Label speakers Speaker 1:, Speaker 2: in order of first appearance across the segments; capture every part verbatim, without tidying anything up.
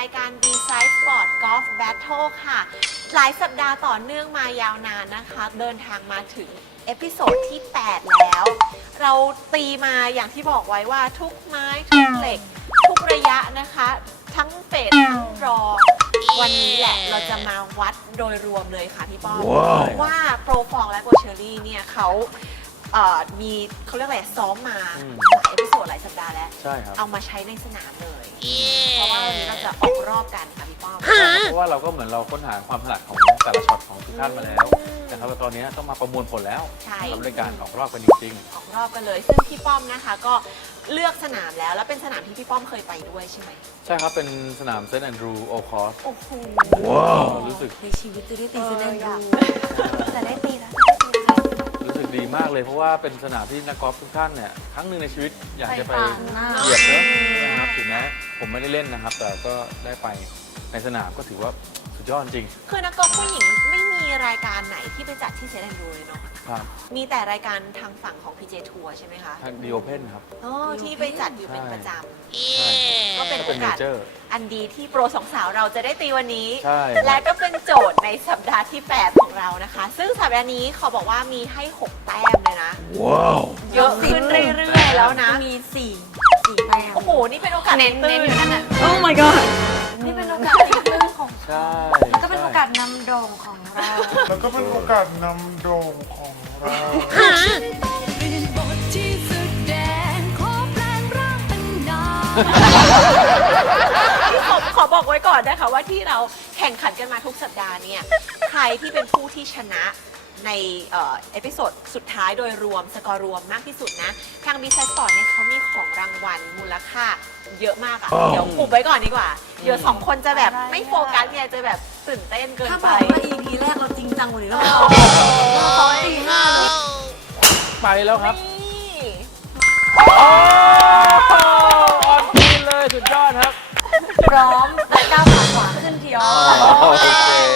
Speaker 1: ายการ B-Side Sport Golf Battle ค่ะหลายสัปดาห์ต่อเนื่องมายาวนานนะคะเดินทางมาถึงเอพิโซดที่แปดแล้ว เราตีมาอย่างที่บอกไว้ว่าทุกไม้ทุกเหล็กทุกระยะนะคะทั้งเฟดทั้งรอวันนี้แหละเราจะมาวัดโดยรวมเลยค่ะพี่ป้อม
Speaker 2: wow.
Speaker 1: ว่าโปรฟองและโกเชอรี่เนี่ยเขาเอ่อมีเขาเรียกอะไรซ้อมมาหลายเอพิโซดหลายสัปดาห์แล้ว
Speaker 2: ใช่ครับ
Speaker 1: เอามาใช้ในสนามเลย เพราะว่าวันนี้เราจะออกรอบกันค่ะพี่ป้อม
Speaker 2: เพราะว่าเราก็เหมือนเราค้นหาความถนัดของแต่ละช็อตของทุกท่านมาแล้วนะครับตอนนี้ต้องมาประมวลผลแล้ว
Speaker 1: ใช่
Speaker 2: ทำรายการออกรอบกันจริง
Speaker 1: ออกรอบกันเลย ซึ่งพี่ป้อมนะคะก็เลือกสนามแล้ว แล้วเป็นสนามที่พี่ป้อมเคยไปด้วยใช่ไหม
Speaker 2: ๆ ใช่ครับเป็นสนามเซนต์แอนดรูว์โอคอส
Speaker 1: โอ้โห
Speaker 2: ว้าวรู้สึก
Speaker 3: ในชีวิตจะได้ตีเซนต์ดูแต่ได้ตีแล้ว
Speaker 2: รู้สึกดีมากเลยเพราะว่าเป็นสนามที่นักกอล์ฟทุกท่านเนี่ยครั้งหนึ่งในชีวิตอยากจะไป
Speaker 3: ไปฝันน่ะ
Speaker 2: เหยียบเนอะใช่ไหมครับถึงแม้ผมไม่ได้เล่นนะครับ แต่ก็ได้ไปในสนามก็ถือว่าสุดยอดจริง
Speaker 1: คือนักกอล์ฟผู้หญิงไม่มีรายการไหนที่ไปจัดที่เซนต์แอนดรูว์เลยเนาะ
Speaker 2: ครับ
Speaker 1: มีแต่รายการทางฝั่งของ พี เจ ทัวร์ใช่ไหมคะ
Speaker 2: ทางดีโอเพนครับ
Speaker 1: อ๋อที่ไปจัดอยู่เป็นประจ
Speaker 2: ใช่
Speaker 1: ำก็เป็น
Speaker 2: ก็
Speaker 1: โอ
Speaker 2: เป็นเม
Speaker 1: กาส
Speaker 2: เจอร์
Speaker 1: อันดีที่โปรสองสาวเราจะได้ตีวันนี้
Speaker 2: ใช่
Speaker 1: และก็เป็นโจทย์ในสัปดาห์ที่แปดของเรานะคะ ซึ่งสัปดาห์นี้เขาบอกว่ามีให้หกแต้มเลยนะ
Speaker 2: ว้าว
Speaker 1: เยอะขึ้นเรื่อยๆแล้วนะ
Speaker 3: มีสี่สี่แต้ม
Speaker 1: โอ้โห นี่เป็นโอกาส
Speaker 3: เน้น
Speaker 1: ตื่
Speaker 3: เน้นอยู่นั่นน่ะ
Speaker 1: โอ้ my god
Speaker 3: นี่เป็นโอกาสที่เรื่องของ
Speaker 2: ใช่
Speaker 3: แล้วก็เป็นโอกาสนำโด่งของเรา
Speaker 4: แล้วก็เป็นโอกาสนำโด่งของเรา
Speaker 1: ขอขอบอกไว้ก่อนนะคะว่าที่เราแข่งขันกันมาทุกสัปดาห์เนี่ย ใครที่เป็นผู้ที่ชนะในเอ่อเอพิโซดสุดท้ายโดยรวมสกอร์รวมมากที่สุดนะ ทาง B-Side Sport เนี่ยเขามีของรางวัลมูลค่าเยอะมากอะเดี๋ยวอุบไว้ก่อนดีกว่า เดี๋ยวสองคนจะแบบไม่โฟกัสเนี่ยจะแบบตื่นเต้นเกิน
Speaker 3: ถ้าบ
Speaker 1: ไป
Speaker 3: อกว่า อี พี แรกเราจริงจังกว่านี้แล้วเราเขาตีห้าเลย
Speaker 2: ไปแล้วครับ
Speaker 1: นี่
Speaker 2: โอ้ออนทีเลยสุดยอดครับ
Speaker 3: พร้อมและก้าวขาขวาขึ้นทีออ
Speaker 2: โอเค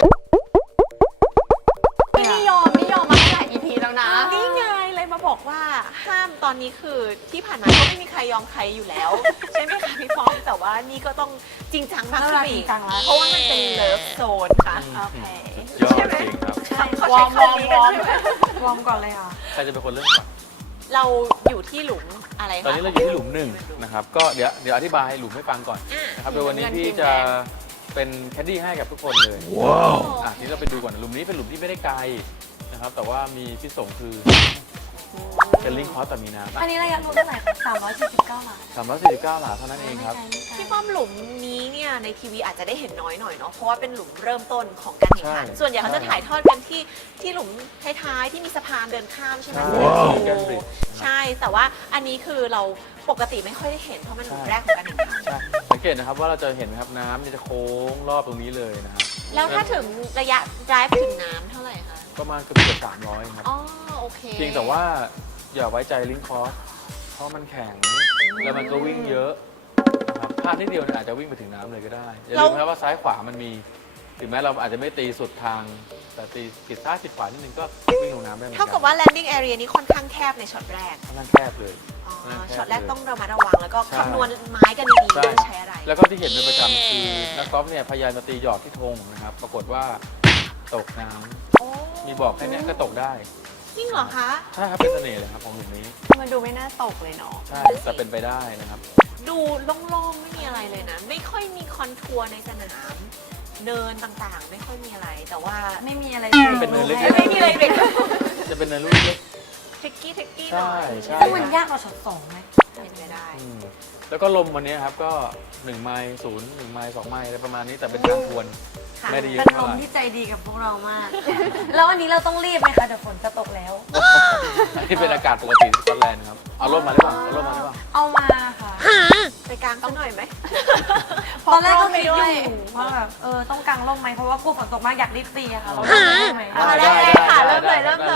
Speaker 1: ไม่ยอมไม่ยอมมาตั้งหลาย อี พี แล้วนะ นี่ไงเลยมาบอกว่าห้ามตอนนี้คือที่ผ่านมาก็ไม่มีใครยอมใครอยู่แล้ว ใช่ไหมคะพี่ฟองแต่ว่านี่ก็ต้องจริงจังมากขึ้นไปอีกเพราะว่ามันเป็นเลิฟโซนค่ะ
Speaker 3: โอเค
Speaker 2: ยอดจริงครับ
Speaker 3: ใช่
Speaker 1: เขา
Speaker 3: วอ
Speaker 1: ใช้
Speaker 3: ร์มวอ
Speaker 1: คำ
Speaker 3: ร์ม
Speaker 1: นี้
Speaker 3: ว
Speaker 1: กั
Speaker 3: อน ร์ม
Speaker 1: ใช่ไหม
Speaker 3: วอร์มก่อนเลยค่ะ
Speaker 2: ใครจะเป็นคนเริ่มก่อน
Speaker 1: เราอยู่ที่หลุมอะไรคะ
Speaker 2: ตอนนี้เราอยู่ที่หลุมหนึ่งนะครับ ก็เดี๋ยวเดี๋ยวอธิบายหลุมให้ฟังก่อน
Speaker 1: อ่ะ
Speaker 2: นะครับโดยวันนี้พี่จะเป็นแคดดี้ให้กับทุกคนเลย
Speaker 1: ว้าว
Speaker 2: อ่ะทีนี้เราไปดูก่อนหลุมนี้เป็นหลุมที่ไม่ได้ไกลนะครับ แต่ว่ามีพิสงคือเป็นลิงคอร์สแต่มีน้ำ
Speaker 3: อันนี้ระยะรู้เท่าไหร่สามร้อยสี่สิบเก้าบาท
Speaker 2: สามร้อยสี่สิบเก้าหลาเท่านั้นเองครับ
Speaker 1: พี่ป้อมหลุมนี้เนี่ยในทีวีอาจจะได้เห็นน้อยหน่อยเนาะเพราะว่าเป็นหลุมเริ่มต้นของการแข่งขัน
Speaker 2: ใช่
Speaker 1: ส่วนใหญ่เขาจะถ่ายทอดกันที่ที่หลุมท้ายๆที่มีสะพานเดินข้ามใช่ไหม
Speaker 2: ใช่
Speaker 1: ที่เป็น
Speaker 2: ว้าว
Speaker 1: โชว์ใช่ แต่ว่าอันนี้คือเราปกติไม่ค่อยได้เห็นเพราะมันหลุมแรกของการแข่งขัน
Speaker 2: ใช่สังเกตนะครับว่าเราจะเห็นไหมครับน้ำเนี่ยจะโค้งรอบตรงนี้เลยนะครับ
Speaker 1: แล้วถ้าถึงระยะ drive ถึงน้ำเท่าไหร่คะ
Speaker 2: ประมาณเกือบเกือบสามร้อยครับ
Speaker 1: อ๋อโอเค
Speaker 2: เพียงแต่ว่าอย่าไว้ใจลิงคอร์สเพราะมันแข็งแล้วมันก็วิ่งเยอะนะครับพลาดนิดเดียวเนี่ยอาจจะวิ่งไปถึงน้ำเลยก็ได้อย่าลืมนะว่าซ้ายขวามันมีถึงแม้เราอาจจะไม่ตีสุดทาง แต่ตีปิดซ้ายปิดขวานิดนึงก็วิ่งลงน้ำได้เหมือนกั
Speaker 1: เท่ากับว่า landing area นี้ค่อนข้างแคบในช็อตแรก
Speaker 2: ค่อนข้างแคบเลย
Speaker 1: อ๋อ
Speaker 2: ค่อนข้างแคบ
Speaker 1: ช็อตแรก
Speaker 2: เลย
Speaker 1: ต้องระมัดระวังแล้วก็
Speaker 2: ใช่
Speaker 1: คำนวณไม้กันดีๆ
Speaker 2: ใช่
Speaker 1: ว่าจะใช้อะไร
Speaker 2: แล้วก็ที่เห็นเป็นประจำคือนักกอล์ฟเนี่ยพยายามจะตีหยอดที่ธงนะครับ ปรากฏว่าตกน้ำ
Speaker 1: โอ้
Speaker 2: มีบอกแค่เนี้ยก็ตกได้
Speaker 1: จริงเหรอคะ
Speaker 2: ใช่ครับเป็นเสน่ห์เลยครับของหลุมนี้
Speaker 3: มันดูไม่น่าตกเลยเนาะ
Speaker 2: ใช่แต่เป็นไปได้นะครับ
Speaker 1: ดูโล่งๆไม่มีอะไรเลยนะ ไม่ค่อยมีคอนทัวร์ในสนามเนินต่างๆ ไม่ค่อยมีอะไร แต่ว่า
Speaker 3: ไม่มีอะไร
Speaker 2: เป็นเนินเล็ก
Speaker 1: ไม่มีอะไรเด็ก
Speaker 2: จะเป็นในรูปเล็ก
Speaker 1: ทริกกี้ทริกกี้ห
Speaker 2: ใช่
Speaker 1: น่อย
Speaker 2: ใช่
Speaker 3: ซึ่งมันยากกว่าช็อตสองไหม
Speaker 1: เป็นไปได้
Speaker 2: อืมแล้วก็ลมวันนี้ครับก็หนึ่งไมล์ศูนย์หนึ่งไมล์สองไมล์อะไรประมาณนี้แต่เป็นการทวน
Speaker 1: ค่ะ
Speaker 2: ไม่ได้เย
Speaker 3: เป็
Speaker 2: อะ
Speaker 3: นล
Speaker 2: เท่าม ไหร่
Speaker 3: ที่ใจดีกับพวกเรามาก แล้ววันนี้เราต้องรีบไหมคะเดี๋ยวฝนจะตกแล้ว
Speaker 2: อันนี้เป็นอากาศปกติที่สกอตแลนด์ครับเอาร่มมาได้ป่ะเอาร่มมาได้ป่ะ
Speaker 3: เอามาค่ะ
Speaker 1: ไปกลางสักหน่อยไหม
Speaker 3: ตอนแรกก็คิด
Speaker 1: พ
Speaker 3: อก
Speaker 1: ร่มไป
Speaker 3: ยู่
Speaker 1: ด้วย
Speaker 3: ว่าแบบเออต้องกางร่มไหมเพราะว่ากลัวฝนตกมากอยากรีบตีอะค่ะเราได้ไหม
Speaker 1: เอาได้เลยค่ะเริ่มเลยเริ่มเลย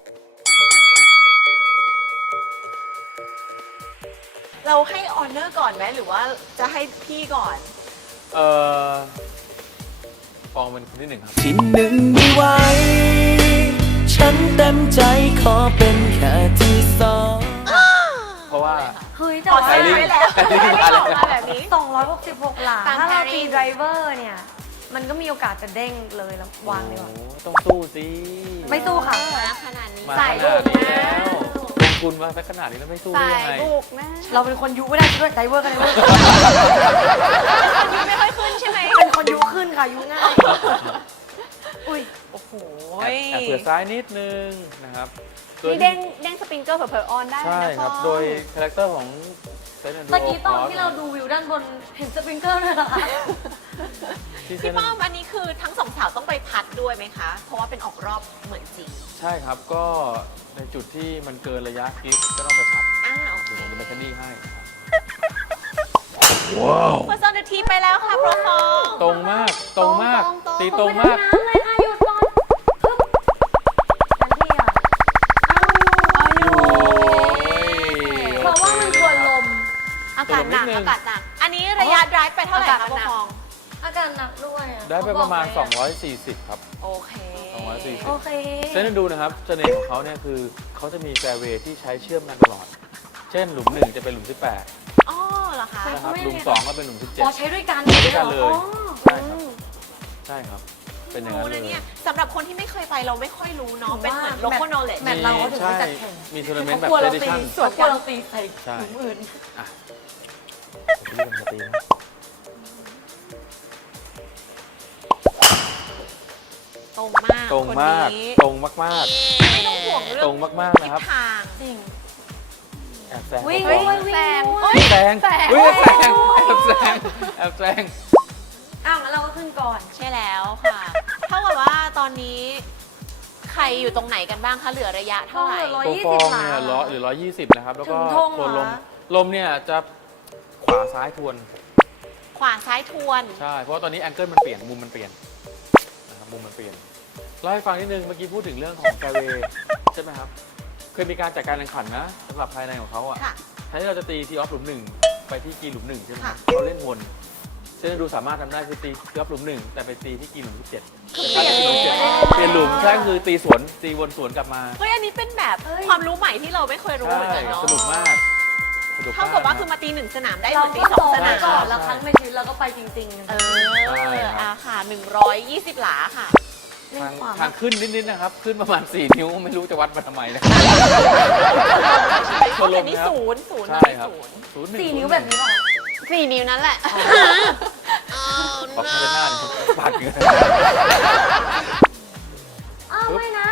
Speaker 1: เราให้ออเนอร์ก่อนไหมหรือว่าจะให้พี่ก่อน
Speaker 2: เออฟองเป็นคนที่หนึ่งครับ
Speaker 5: ที่หนึ่งไม่ไหวฉันเต็มใจขอเป็นแค่ที่สอง
Speaker 2: เพราะว่า
Speaker 3: เฮ้ยแต่
Speaker 1: ขอ
Speaker 3: ว่า
Speaker 1: ใส่ไว้แล้วไม่ได้ออกมาแบบนี้
Speaker 3: สองร้อยหกสิบหกหลา
Speaker 1: ตาม
Speaker 3: ถ้าเรา
Speaker 1: แพรรี่
Speaker 3: ตีไดรเวอร์เนี่ย มันก็มีโอกาสจะเด้งเลยแล้ววางดีกว่า
Speaker 2: โอ้ต้องสู้สิ
Speaker 3: ไม่สู้ค่ะ
Speaker 1: มาขนาดนี้
Speaker 2: มา
Speaker 1: ใส่
Speaker 2: ข
Speaker 1: ลู
Speaker 2: นาด
Speaker 1: ก
Speaker 2: นี้
Speaker 1: นะ
Speaker 2: แล้วลงทุนมาสักขนาดนี้แล้วไม่สู้ได้ยังไง
Speaker 1: บุกนะ
Speaker 3: เราเป็นคนยุไม่ได้ด้วยไดรเวอร์กันไดรเวอร์
Speaker 1: ไม่ค่อยขึ้นใช่ไหม
Speaker 3: เป็นคนยุขึ้นค่ะยุง่าย อุ้ย
Speaker 1: โอ้โห
Speaker 2: แอบแอบเผื่อซ้ายนิดนึงนะครับโดย
Speaker 1: นี่เด้งเด้งสปริงเกอร์เผลอๆออนได้
Speaker 2: ใช่
Speaker 1: นะ
Speaker 2: ครับ
Speaker 1: พ่อ
Speaker 2: โดยคาแรคเตอร์ของเซนต์
Speaker 3: ตะกี้ตอนที่เราดูวิวด้านบนเห็นสปริงเกอร์เลยเหรอคะ
Speaker 2: ที่เซ
Speaker 1: พี่
Speaker 2: น
Speaker 1: ป้อมอันนี้คือทั้งสองสาวต้องไปพัดด้วยไหมคะ เพราะว่าเป็นออกรอบเหมือนจริง
Speaker 2: ใช่ครับก็ในจุดที่มันเกินระยะกิฟต์ก็ต้องไปพับ
Speaker 1: อ้าวโอเค
Speaker 2: เดี๋ยวผมจะเป็นแคนดี้ให้นะครับ
Speaker 1: เปอร์เซ็นต์ทีไปแล้วค่ะโปรฟอง
Speaker 2: ตรงมากตรงมาก
Speaker 1: ตรงตรง
Speaker 2: ตีตรงมาก
Speaker 3: น้ำเลยค่ะหยุดก่อนปึ๊บทันทีอ่ะ
Speaker 1: เอาอยู่
Speaker 3: เพราะว่ามันทวนลม
Speaker 1: อากาศหนักอากาศหนัก อันนี้ระยะ drive ไปเท่าไหร่คะโปรฟอง
Speaker 3: อาการหนักด้วยอ่ะ
Speaker 2: ได้ไปประมาณ
Speaker 3: เขบกไว้
Speaker 2: สองร้อยสี่สิบ ครับ
Speaker 1: โอเค
Speaker 2: สองร้อยสี่สิบ
Speaker 3: โอเค
Speaker 2: เซนต์ดูนะครับเสน่ห์ของเขาเนี่ยคือเขาจะมีแฟร์เวย์ที่ใช้เชื่อมกันตลอด เช่นหลุมหนึ่งจะเป็นหลุมสิบแปด
Speaker 1: อ๋อเหรอคะ
Speaker 2: นะครับหลุมสองก็เป็นหลุมสิบเจ็ด
Speaker 3: อ๋อใช้ด้วยกัน
Speaker 2: ใช้ด้วยกันเลย
Speaker 3: อ๋อ
Speaker 2: ใช่ครับใช่ครับ เป็นอย่างนั้น
Speaker 1: รู้
Speaker 2: เล
Speaker 1: นะ
Speaker 2: ย
Speaker 1: เนี่ยสำหรับคนที่ไม่เคยไปเราไม่ค่อยรู้เนาะ เป็นเหมือน
Speaker 3: ว่า
Speaker 1: local knowledge
Speaker 3: แมตช์เราก็ถึง
Speaker 2: ใช่
Speaker 3: ไม่จัดแข่ง
Speaker 2: มีทัวร์นาเมนต์แบบ
Speaker 3: กลัว
Speaker 2: เซ
Speaker 3: เรา
Speaker 2: ดิ
Speaker 3: ตี
Speaker 2: ชั่น
Speaker 3: ส่วนกลัวเราตีใส่
Speaker 2: ใช่
Speaker 3: หลุมอื่น
Speaker 2: อ่ะผมเรียกมันจะตีนะ
Speaker 1: ตรงมาก
Speaker 2: ตรงมาก
Speaker 1: คนนี้
Speaker 2: ตรงมาก
Speaker 1: ไม่ต้องห่วงเรื่อง
Speaker 2: ตรงมากๆนะครับ
Speaker 1: ทิศทาง
Speaker 3: จริง
Speaker 2: ๆแอบแซง
Speaker 3: วิ่ง
Speaker 2: เขา
Speaker 3: วิ่
Speaker 2: ก่อน
Speaker 3: งวิ่ง
Speaker 1: แซง
Speaker 3: วิ่ง
Speaker 2: แซง
Speaker 1: แซง
Speaker 2: วิ่งแซงแอบแซงแอบแซง
Speaker 3: อ้าวงั้นเราก็ขึ้นก่อน
Speaker 1: ใช่แล้วค่ะ เท่ากับว่าตอนนี้ ใครอยู่ตรงไหนกันบ้างคะ เหลือระยะเท่าไหร่
Speaker 3: ร้อย
Speaker 2: โปร
Speaker 3: ยี่
Speaker 2: ฟ
Speaker 3: สิ
Speaker 2: อบ ง
Speaker 3: หลา
Speaker 2: เนี่ยร้อยหรือร้อยยี่สิบนะครับ แล้วก็
Speaker 3: ถึงธงเหรอ
Speaker 2: ตัวลมลมเนี่ยจะขวาซ้ายทวน
Speaker 1: ขวาซ้ายทวน
Speaker 2: ใช่ เพราะว่าตอนนี้แองเกิลมันเปลี่ยน มุมมันเปลี่ยนนะครับมุมมันเปลี่ยนเล่าให้ฟังนิดนึง เมื่อกี้พูดถึงเรื่องของแฟร์เวย์ใช่ไหมครับ เคยมีการจัดการแข่งขันนะสำหรับภายในของเขาอ่ะ
Speaker 1: ค่ะ
Speaker 2: แทนที่เราจะตีทีออฟหลุมหนึ่งไปที่กีหลุมหนึ่งใช่ไหมครับ
Speaker 1: ค่ะ
Speaker 2: เขาเล่นวนเซนดูสามารถทำได้คือตีทีออฟหลุมหนึ่งแต่ไปตีที่กีหลุมที่เจ็ด
Speaker 1: คือเปลี่ยน
Speaker 2: หลุมเจ็ด
Speaker 1: เลย
Speaker 2: เปลี่ยนหลุมใช่คือตีสวนตีวนสวนกลับมา
Speaker 1: เฮ้ย อันนี้เป็นแบบ
Speaker 3: เฮ้ย
Speaker 1: ความรู้ใหม่ที่เราไม่เคยรู้
Speaker 2: ใช่
Speaker 1: เหมือนกันเนาะ
Speaker 2: สนุกมากสนุกมาก
Speaker 1: เท่ากับว่าคือมาตีหนึ่งสนามได้เห
Speaker 3: เรา
Speaker 1: มือนตี
Speaker 3: ก็
Speaker 1: ส
Speaker 3: ส
Speaker 1: อง
Speaker 3: อง
Speaker 1: ส
Speaker 3: ไป
Speaker 1: นาม
Speaker 3: ก่อนแล้วครั้งในชีวิตเราก็ไปจริงๆ
Speaker 1: เอ
Speaker 2: ใช่
Speaker 1: อ
Speaker 2: ครับ
Speaker 1: อ่ะค่ะหนึ่งร้อยยี่สิบหลาค่ะ
Speaker 3: เล่น
Speaker 2: ทาง
Speaker 3: ขวา
Speaker 2: ทางขึ้นนิดๆนะครับ ขึ้นประมาณสี่นิ้วไม่รู้จะวัดมาทำไมนะ
Speaker 1: เพราะแต่นี่ศูนย์ศูนย์
Speaker 2: ใช่
Speaker 1: นี่
Speaker 2: ครับ
Speaker 1: ศูนย์
Speaker 2: ศูนย์หนึ่ง
Speaker 3: สี่นิ้วแบบนี้หรอ
Speaker 1: สี่นิ้วนั่นแหละ
Speaker 2: ปรับเงินหน้าเนี่ยปาดเงิน
Speaker 3: อ้าวไม่นะ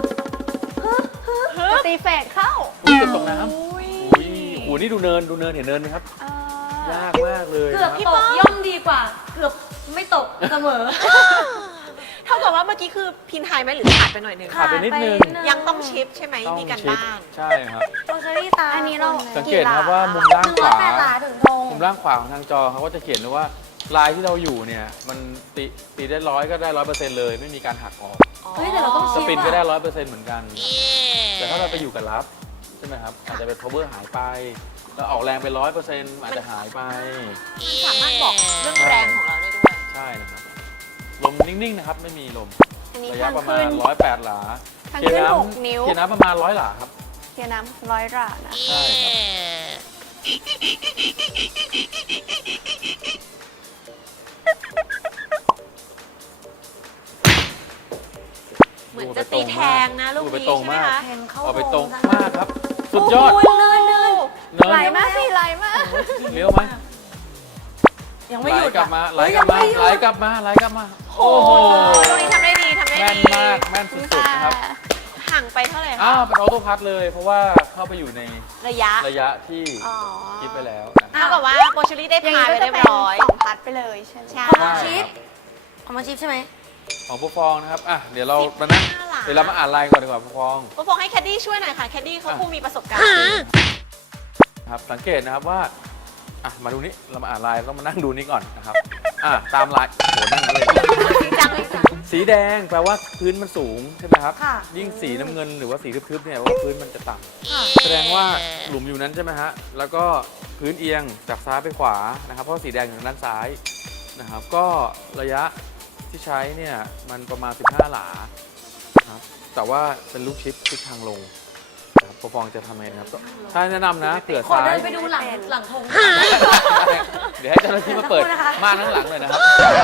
Speaker 1: จะตีเฟดเข้า
Speaker 2: อุ้ยเกือบตกน้ำ
Speaker 1: อุ้ย
Speaker 2: อุ้ยโอ้โหนี่ดูเนินดูเนินเห็นเนินไหมครับ
Speaker 1: เออย
Speaker 2: ากมากเลย
Speaker 3: เกือบ
Speaker 2: นะค
Speaker 3: ต
Speaker 2: รับ
Speaker 3: กย่อมดีกว่า เกือบไม่ตกเสมอ
Speaker 1: เท่ากับว่าเมื่อกี้คือพินไทยไหมหรือขาดไปหน่อยหนึง
Speaker 2: ขาดไปนิดนึง
Speaker 1: ยังต้องชิปใช่ไหม
Speaker 2: ต้อง
Speaker 1: มีกัน
Speaker 2: ชิป
Speaker 1: บ้าน
Speaker 2: ใช่ครับ
Speaker 3: โรเชอรี่ตา
Speaker 1: อันนี้เรา
Speaker 2: สังเกตนะครับว่ามุมล่าง
Speaker 3: ถึง
Speaker 2: ข
Speaker 3: ร้อ
Speaker 2: วาย
Speaker 3: แปดหลาถึงธง
Speaker 2: มุมล่างขวาของทางจอเขาก็จะเขียนเลยว่าลายที่เราอยู่เนี่ยมันตีตีได้ร้อยก็ได้ร้อยเปอร์เซ็นต์เลยไม่มีการหักออก
Speaker 3: เฮ้ยแต่เราต้อง
Speaker 2: ส
Speaker 3: ชิป
Speaker 2: ปินก็
Speaker 3: อะ
Speaker 2: ได้ร้อยเปอร์เซ็นต์เหมือนกัน แต่ถ้าเราไปอยู่กับรับใช่ไหมครับอาจจะเป็น power หายไปแล้วออกแรงไปร้อยเปอร์เซ็นต์อาจจะหายไป
Speaker 1: สามารถบอกเรื่องแรงของเราได้ด้วย
Speaker 2: ใช่นะครับลมนิ่งๆนะครับไม่มีลม
Speaker 1: อันนี้
Speaker 2: ระยะ
Speaker 1: ทาง
Speaker 2: ประมา
Speaker 1: ขึ้
Speaker 2: ณ
Speaker 1: น
Speaker 2: ร้อยแปดหลา
Speaker 1: ทาง
Speaker 2: เทีย
Speaker 1: ขึ้น
Speaker 2: น้
Speaker 1: หกนิ้ว
Speaker 2: ำเทียน้ำประมาณร้อยหลาครับ
Speaker 1: เทียน้ำร้อยหลานะ
Speaker 2: ใช่ครับ
Speaker 1: เหมือนจะตีแทงนะลูก
Speaker 2: ดูไป
Speaker 1: นี้
Speaker 2: ตรง
Speaker 1: ใช่ไหม
Speaker 2: มาก
Speaker 1: คะ
Speaker 3: แทงเข้า
Speaker 2: ออกไปตรง
Speaker 3: ธ
Speaker 2: มากครับ สุดยอด
Speaker 3: โเนินเนิน
Speaker 2: เนิน
Speaker 1: ไหลมากสิไหลมาก
Speaker 2: เลี้ยวไหม
Speaker 3: ยัง
Speaker 2: ไห
Speaker 3: ไม่
Speaker 2: ล
Speaker 3: หยุด
Speaker 2: กลับมาไหล
Speaker 3: เฮ้ย
Speaker 2: กลับมา
Speaker 3: ยังไม่หยุด
Speaker 2: ไหลกลับมาไหลกลับมา โอ้โห
Speaker 1: ตรงนี้ทำได้ดีทำได้
Speaker 2: แม่น
Speaker 1: ดี
Speaker 2: มากแม่นสุดๆนะครับ
Speaker 1: ห่างไปเท่าไหร่
Speaker 2: อ้า
Speaker 1: คะ
Speaker 2: วเป็นออโต้พัทเลย เพราะว่าเข้าไปอยู่ใน
Speaker 1: ระยะ
Speaker 2: ระยะที่
Speaker 1: อ๋อ
Speaker 2: คิดไปแล้วนะ
Speaker 1: เท่ากับว่าโปรเชอรี่ได้พายไปเรียบร้อย
Speaker 5: สองพัดไปเลยใช่ไหม
Speaker 1: ใช่
Speaker 3: เอามาชิปเอามาชิปใช่ไหม
Speaker 2: ของผู้ฟองนะครับอ่ะเดี๋ยวเรามานั่ง
Speaker 1: สิบห้าหลา
Speaker 2: เดี๋ยวเรามาอ่านไลน์ก่อนดีกว่าผู้ฟอง
Speaker 1: โปรฟองให้แคดดี้ช่วยหน่อยค่ะ แคดดี้เขาผู้มีประสบการณ์
Speaker 2: นะครับสังเกตนะครับว่าอ่ะมาดูนี้เรามาอ่านไลน์ต้องมานั่งดูนี้ก่อนนะครับอ่ะตามไลน์โอ้โหนั่งเลย
Speaker 1: จริงจังเลยค่ะ
Speaker 2: สีแดงแปลว่าพื้นมันสูงใช่ไหมครับ
Speaker 3: ค่ะ
Speaker 2: ยิ่งสีน้ำเงินหรือว่าสีทึบๆเนี่ยว่าพื้นมันจะต่ำ
Speaker 3: ค่ะ
Speaker 2: แสดงว่าหลุมอยู่นั้นใช่ไหมฮะแล้วก็พื้นเอียงจากซ้ายไปขวานะครับเพราะสีแดงอยู่ทางด้านซ้ายนะครับก็ระยะที่ใช้เนี่ยมันประมาณสิบห้าหลานะครับแต่ว่าเป็นลูกชิปทิศทางลงนะครับโปรฟองจะทำเองนะครับถ้าแนะนำนะเผื่อ
Speaker 3: ขอ
Speaker 2: ซ้า
Speaker 3: เดิ
Speaker 2: ย
Speaker 3: นไปดูหลังหลังธง
Speaker 2: เดี๋ยวให้เจ้าหน้าที่มาเปิด
Speaker 3: ขอบคุณนะคะ
Speaker 2: ม่านข้างหลังหน่อยนะครับ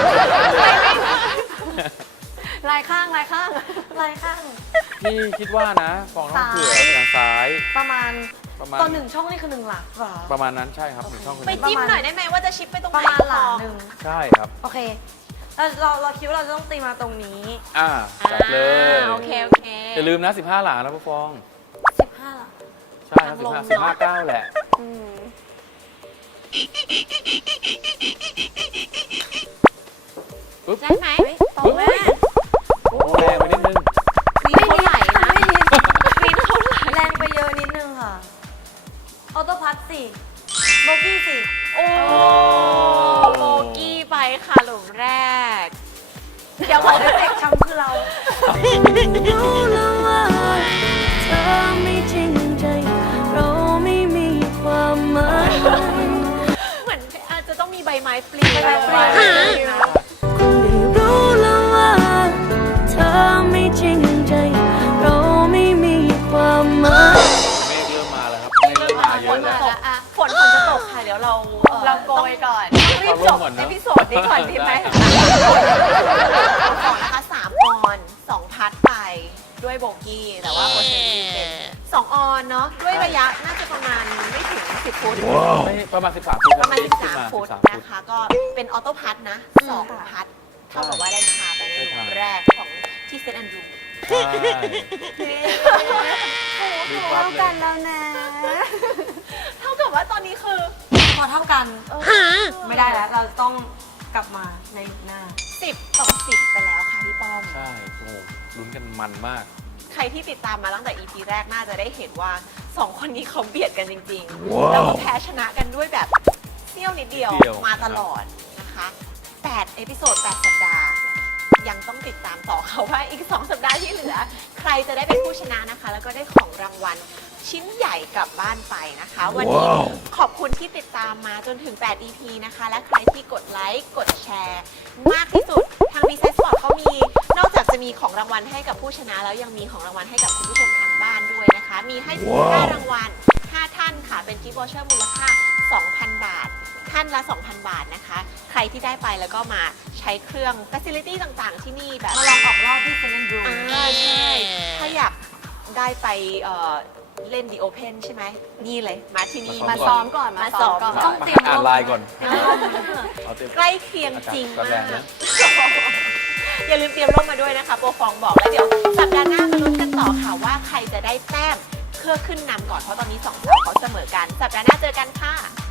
Speaker 3: ลายข้างลายข้างลายข้าง
Speaker 2: พี่คิดว่านะฟองต้องเผื่อไปทางซ้าย
Speaker 3: ประมาณ
Speaker 2: ประมาณ
Speaker 3: ตอนหนึ่งช่องนี่คือหนึ่งหลักเหรอ
Speaker 2: ประมาณนั้นใช่ครับหนึ่งช่องคือห
Speaker 1: ไป
Speaker 2: นึ่ง
Speaker 1: จิ้มหน่อยได้ไหมว่าจะชิปไปตรง
Speaker 3: ป
Speaker 1: ไหน
Speaker 3: ระมาณหลังหนึ่ง
Speaker 2: ใช่ครับ
Speaker 3: โอเคเราเราเราคิดว่าเราจะต้องตีมาตรงนี้
Speaker 2: อ่าจัดเลย
Speaker 1: อ่าโอเคโอเค
Speaker 2: อย่าลืมนะสิบห้าหลานะโปรฟอง
Speaker 3: สิบห้าหลัก
Speaker 2: ใช่ครับสิบห้าสิบห้าเก้าแหละ
Speaker 3: อืม
Speaker 2: ปึ๊บ
Speaker 1: ได้ไหม
Speaker 3: เฮ้ยตรงแม่
Speaker 2: โอ้แรงไปนิดนึง
Speaker 1: กรีนเขาไหลนะ
Speaker 3: ไม่นิด
Speaker 1: กรีนเขาไหล
Speaker 3: แรงไปเยอะนิดนึงค่ะ ออโต้พัทสิโบกี้สิ
Speaker 1: โอ้โบกี้ไปค่ะหลุมแรก เดี๋ยวขอ
Speaker 3: เอฟเฟกต์ช้ำคือเรา
Speaker 5: รู้แล้วว่าเธอไม่จริงใจ เราไม่มีความหมาย
Speaker 1: เหมือนอาจจะต้องมีใบไม้ปลิว
Speaker 3: ใบไม้ปลิว
Speaker 1: ลงมานะ
Speaker 5: คงได้รู้แล้วว่าเธอไม่จริงใจ เราไม่มีความหมาย
Speaker 2: เมฆเริ่มมาแล้วครับเมฆเริ่มมาเย
Speaker 1: ฝ
Speaker 2: อะ
Speaker 1: น
Speaker 2: แล้ว
Speaker 1: จะตกฝนฝนจะตกค่ะ เดี๋ยวเราอ่อ
Speaker 3: เราโกยก่อน
Speaker 1: ต้องรีบจบ
Speaker 2: เอาร่มก่อนเน
Speaker 1: เอ
Speaker 2: อะ
Speaker 1: พิโซดนี้ก่อนดีไหมก่อนนะคะสามออนสองพัดไปด้วยโบกี้ แต่ว่าโปรเซนต์เป็นสองออนเนาะด้วยระยะน่าจะประมาณไม่ถึงสิบฟุต
Speaker 2: ไม่ประมาณสิบสามฟุต
Speaker 1: ประมาณ
Speaker 2: ขึ้น
Speaker 1: สิบสามฟุต
Speaker 2: สิบสามฟุต
Speaker 1: นะคะ ก็เป็นออโต้พัดนะสองพัดเท่ากับว่าได้พาไปในหลุมแรกของที่เซนต์แอนดรูว์
Speaker 2: ใช่รีบวับ
Speaker 3: เท่า
Speaker 2: เล
Speaker 3: กั
Speaker 2: ย
Speaker 3: นแล้วนะ
Speaker 1: เท่ากับว่าตอนนี้คือ
Speaker 3: พอเท่ากัน ไม่ได้แล้ว เราต้องกลับมาในหน้า
Speaker 1: สิบต่อสิบไปแล้วค่ะพี่ป้อม
Speaker 2: ใช่โอ้โหลุ้นกันมันมาก
Speaker 1: ใครที่ติดตามมาตั้งแต่ อี พี แรกน่าจะได้เห็นว่าสองคนนี้เขาเบียดกันจริงๆ แล้วก็แพ้ชนะกันด้วยแบบเสี้ยวนิดเดียว
Speaker 2: นิดเดียว
Speaker 1: มาตลอดนะคะแปดเอพิโซดแปดสัปดาห์ ยังต้องติดตามต่อค่ะว่าอีกสองสัปดาห์ที่เหลือ ใครจะได้เป็นผู้ชนะนะคะ แล้วก็ได้ของรางวัลชิ้นใหญ่กลับบ้านไปนะคะ วันนี้ขอบคุณที่ติดตามมาจนถึง แปด อี พี นะคะ และใครที่กดไลค์ กดแชร์ มากที่สุด ทาง วี ซี Sport เขามี นอกจากจะมีของรางวัลให้กับผู้ชนะ แล้วยังมีของรางวัลให้กับคุณผู้ชมทางบ้านด้วยนะคะ มีให้ถึงห้ารางวัลห้าท่านค่ะ เป็นกิฟต์วอเชอร์มูลค่า สองพัน บาท ท่านละ สองพัน บาทนะคะ ใครที่ได้ไปแล้วก็มาใช้เครื่อง facility ต่างๆ ที่นี่แบบ
Speaker 3: มาลองออกรอบที่เซนต์แอนดรูว์
Speaker 1: อ่าใช่ ถ้าอยากได้ไปเอ่อเล่น The Open ใช่ไหม นี่เลย มาที่นี่
Speaker 2: มา
Speaker 1: มา
Speaker 2: ซ้
Speaker 1: ซ้
Speaker 2: อ
Speaker 1: อ
Speaker 2: ม
Speaker 1: ม
Speaker 2: ก่
Speaker 1: ก่
Speaker 2: อ
Speaker 1: อน น มาซ้อมก่อน
Speaker 3: ต้องเตรียม
Speaker 2: อ่านไลน์ก่อน
Speaker 3: เตรียมร่ม
Speaker 2: เอาเต็ม
Speaker 1: ใกล้เคียงจริง
Speaker 2: อากาศ
Speaker 1: มาก
Speaker 2: แรงนะ
Speaker 1: อย่าลืมเตรียมร่มมาด้วยนะคะ โปรฟองบอกแล้วเดี๋ยวสัปดาห์หน้ามาลุ้นกันต่อค่ะว่าใครจะได้แต้มเพื่อขึ้นนำก่อน เพราะตอนนี้สองสาวเขาเสมอกัน สัปดาห์หน้าเจอกันค่ะ